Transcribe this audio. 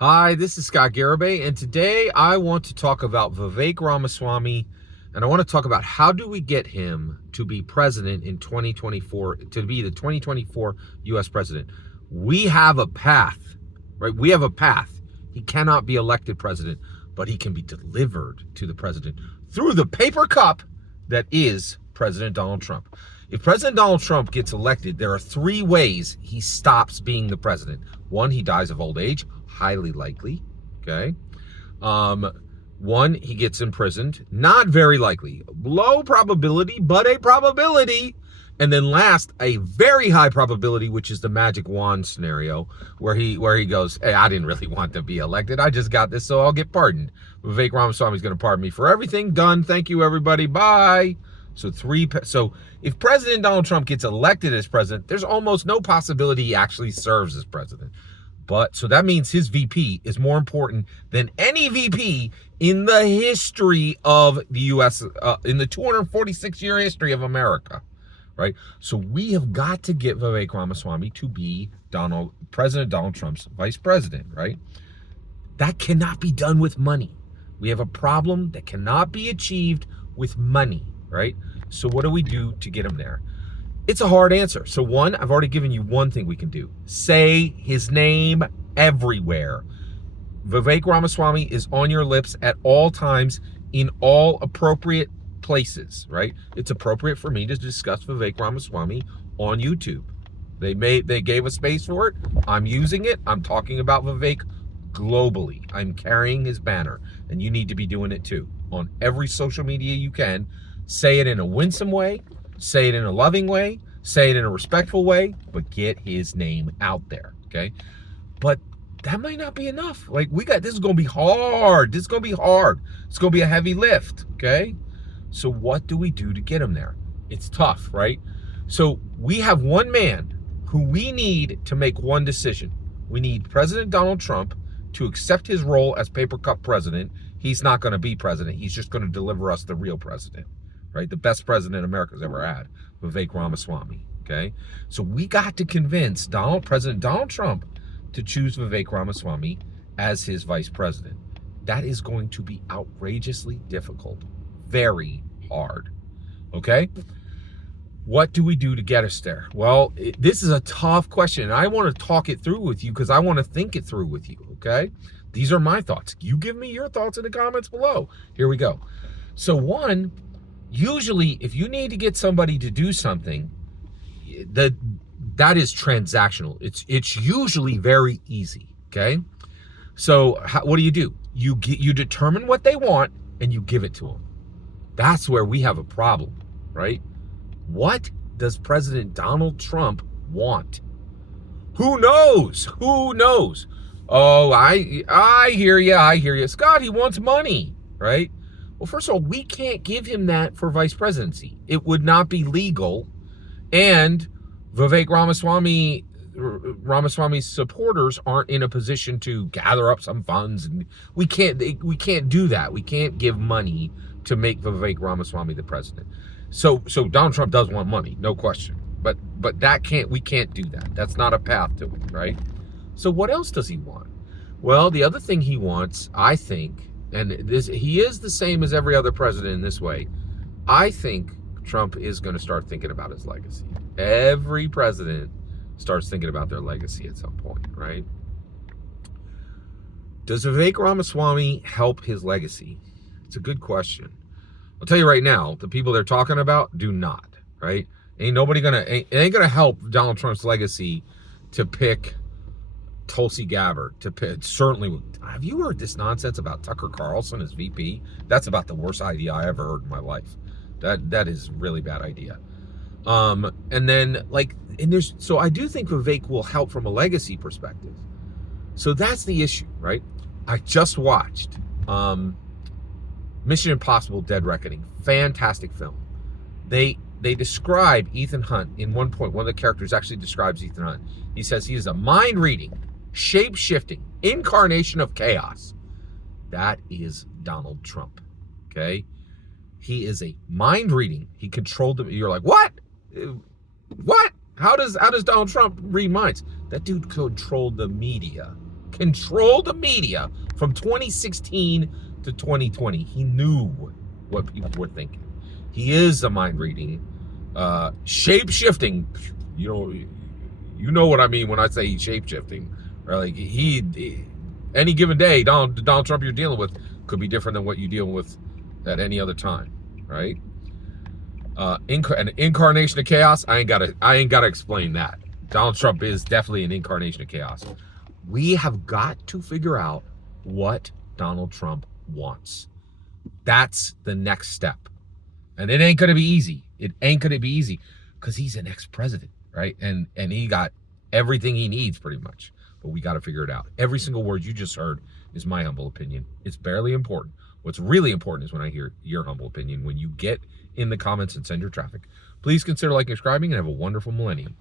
Hi, this is Scott Garibay, and today I want to talk about Vivek Ramaswamy, and I want to talk about how do we get him to be president in 2024, to be the 2024 U.S. president. We have a path, right? We have a path. He cannot be elected president, but he can be delivered to the president through the paper cup that is President Donald Trump. If President Donald Trump gets elected, there are three ways he stops being the president. One, he dies of old age, highly likely, okay? One, he gets imprisoned, not very likely. Low probability, but a probability. And then last, a very high probability, which is the magic wand scenario, where he goes, hey, I didn't really want to be elected. I just got this, so I'll get pardoned. Vivek Ramaswamy is going to pardon me for everything. Done. Thank you, everybody. Bye. So if President Donald Trump gets elected as president, there's almost no possibility he actually serves as president. But so that means his VP is more important than any VP in the history of the U.S., in the 246-year history of America, right? So we have got to get Vivek Ramaswamy to be President Donald Trump's vice president, right? That cannot be done with money. We have a problem that cannot be achieved with money, right? So what do we do to get him there? It's a hard answer. So one, I've already given you one thing we can do. Say his name everywhere. Vivek Ramaswamy is on your lips at all times in all appropriate places, right? It's appropriate for me to discuss Vivek Ramaswamy on YouTube. They gave a space for it. I'm using it. I'm talking about Vivek globally. I'm carrying his banner, and you need to be doing it too. On every social media you can. Say it in a winsome way. Say it in a loving way, say it in a respectful way, but get his name out there, okay? But that might not be enough. Like, this is going to be hard. This is going to be hard. It's going to be a heavy lift, okay? So what do we do to get him there? It's tough, right? So we have one man who we need to make one decision. We need President Donald Trump to accept his role as paper cup president. He's not going to be president. He's just going to deliver us the real president. Right? The best president America's ever had, Vivek Ramaswamy, okay? So we got to convince President Donald Trump to choose Vivek Ramaswamy as his vice president. That is going to be outrageously difficult, very hard, okay? What do we do to get us there? Well, this is a tough question, and I want to talk it through with you because I want to think it through with you, okay? These are my thoughts. You give me your thoughts in the comments below. Here we go. So one, usually, if you need to get somebody to do something, that is transactional. It's usually very easy, okay? So what do? You determine what they want and you give it to them. That's where we have a problem, right? What does President Donald Trump want? Who knows? Who knows? Oh, I hear you. Scott, he wants money, right? Well, first of all, we can't give him that for vice presidency. It would not be legal. And Vivek Ramaswamy's supporters aren't in a position to gather up some funds. And we can't do that. We can't give money to make Vivek Ramaswamy the president. So Donald Trump does want money, no question. But we can't do that. That's not a path to it, right? So what else does he want? Well, the other thing he wants, I think, and he is the same as every other president in this way. I think Trump is going to start thinking about his legacy. Every president starts thinking about their legacy at some point, right? Does Vivek Ramaswamy help his legacy? It's a good question. I'll tell you right now, the people they're talking about do not, right? It ain't gonna help Donald Trump's legacy to pick Tulsi Gabbard, certainly. Have you heard this nonsense about Tucker Carlson as VP? That's about the worst idea I ever heard in my life. That is a really bad idea. So I do think Vivek will help from a legacy perspective. So that's the issue, right? I just watched Mission Impossible: Dead Reckoning. Fantastic film. They describe Ethan Hunt in one point. One of the characters actually describes Ethan Hunt. He says he is a mind-reading, shape-shifting incarnation of chaos. That is Donald Trump, okay? He is a mind-reading. He controlled them. You're like, what? What? How does Donald Trump read minds? That dude controlled the media, controlled the media from 2016 to 2020. He knew what people were thinking. He is a mind reading, shape-shifting. You know what I mean when I say he's shape-shifting. Right? Like any given day, Donald Trump you're dealing with could be different than what you deal with at any other time, right? An incarnation of chaos. I ain't gotta explain that. Donald Trump is definitely an incarnation of chaos. We have got to figure out what Donald Trump wants. That's the next step. And it ain't gonna be easy. It ain't gonna be easy because he's an ex-president, right? And he got everything he needs pretty much. But we got to figure it out. Every single word you just heard is my humble opinion. It's barely important. What's really important is when I hear your humble opinion. When you get in the comments and send your traffic, please consider liking and subscribing and have a wonderful millennium.